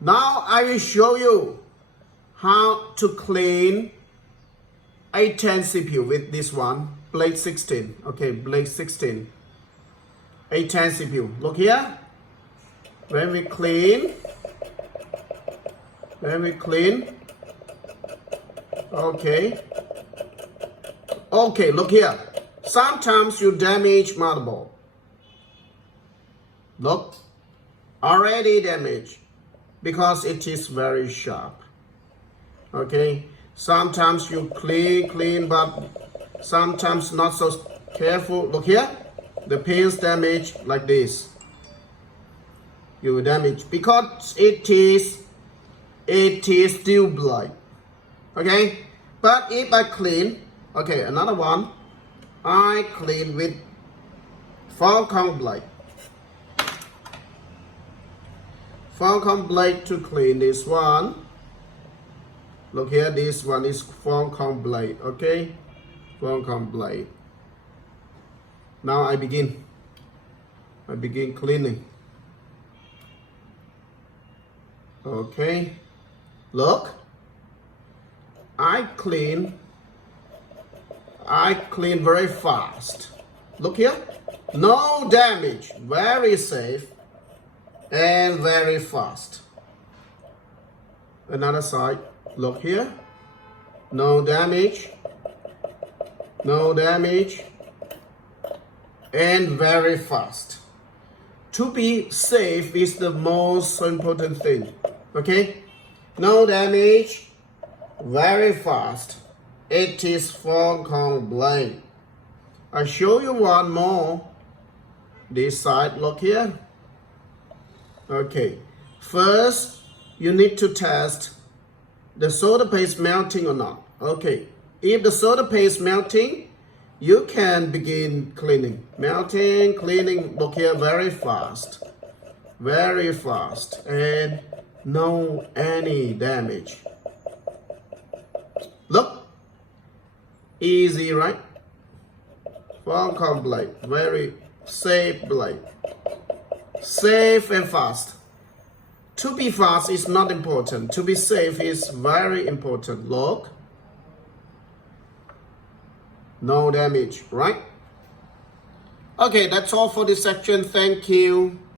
Now I will show you how to clean A10 CPU with this one, Blade 16. Okay, Blade 16. A10 CPU. Look here. When we clean, okay, look here. Sometimes you damage motherboard. Look, already damaged because it is very sharp. Okay, sometimes you clean, but sometimes not so careful. Look here, the pins damage like this. You damage because it is still blade. Okay, but if I clean, okay, another one, I clean with Falcon blade. Falcon blade to clean this one. Look here, this one is Falcon blade. Okay, Falcon blade. Now I begin cleaning. Okay, look, I clean very fast. Look here, no damage, very safe and very fast. Another side, look here, no damage and very fast. To be safe is the most important thing. Okay, no damage, very fast. It is Falcon blade. I show you one more. This side, look here. Okay, first you need to test the solder paste melting or not. Okay, if the solder paste melting, you can begin cleaning. Melting, cleaning, look here, very fast, and no any damage. Look, easy, right? Falcon blade, very safe blade, safe and fast. To be fast is not important. To be safe is very important. Look, no damage, right? Okay, that's all for this section. Thank you.